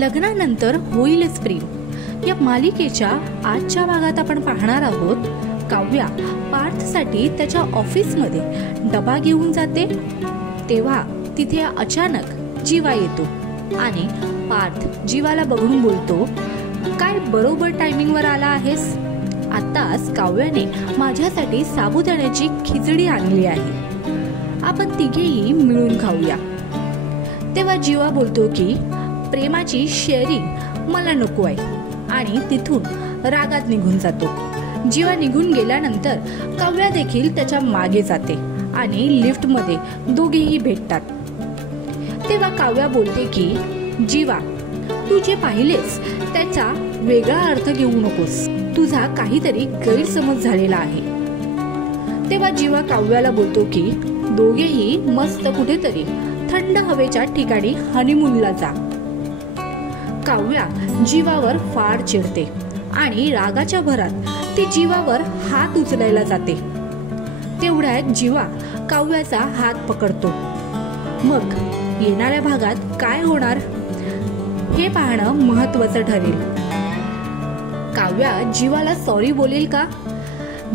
लग्नानंतर होईलच प्रेम या मालिकेच्या आजच्या भागात आपण पाहणार आहोत काव्या पार्थसाठी त्याच्या ऑफिसमध्ये डबा घेऊन जाते तेव्हा तिथे अचानक जीवा येतो आणि पार्थ जीवाला बघून बोलतो, काय बरोबर टायमिंगवर आला आहेस? आताच काव्याने माझ्यासाठी साबुदाण्याची खिचडी आणली आहे, आपण तिघेही मिळून खाऊया. तेव्हा जीवा बोलतो की प्रेमाची शेअरिंग मला नको आहे आणि तिथून रागात निघून जातो. जीवा निघून गेल्यानंतर काव्या देखील त्याच्या मागे जाते आणि लिफ्टमध्ये दोघेही भेटतात. तेव्हा काव्या बोलते की जीवा, तू जे पाहिलेस त्याचा वेगळा अर्थ घेऊ नकोस, तुझा काहीतरी गैरसमज झालेला आहे. तेव्हा जीवा काव्याला बोलतो की दोघेही मस्त कुठेतरी थंड हवेच्या ठिकाणी हनीमूनला जा. काव्या जीवावर फार चिडते आणि रागाच्या भरात ती जीवावर हात उचलायला जाते. तेवढ्यात जीवा काव्याचा हात पकडतो. मग येणाऱ्या भागात काय होणार हे पाहणं महत्वाचं ठरेल. काव्या जीवाला सॉरी बोलेल का?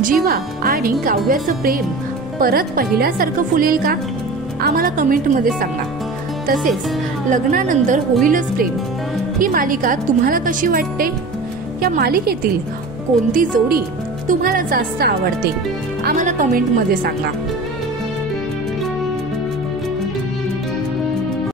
जीवा आणि काव्याचं प्रेम परत पहिल्यासारखं फुलेल का? आम्हाला कमेंट मध्ये सांगा. तसेच लग्नानंतर होईलच प्रेम ही मालिका तुम्हाला कशी वाटते? या मालिकेतील कोणती जोडी तुम्हाला जास्त आवडते आम्हाला कमेंट मध्ये सांगा.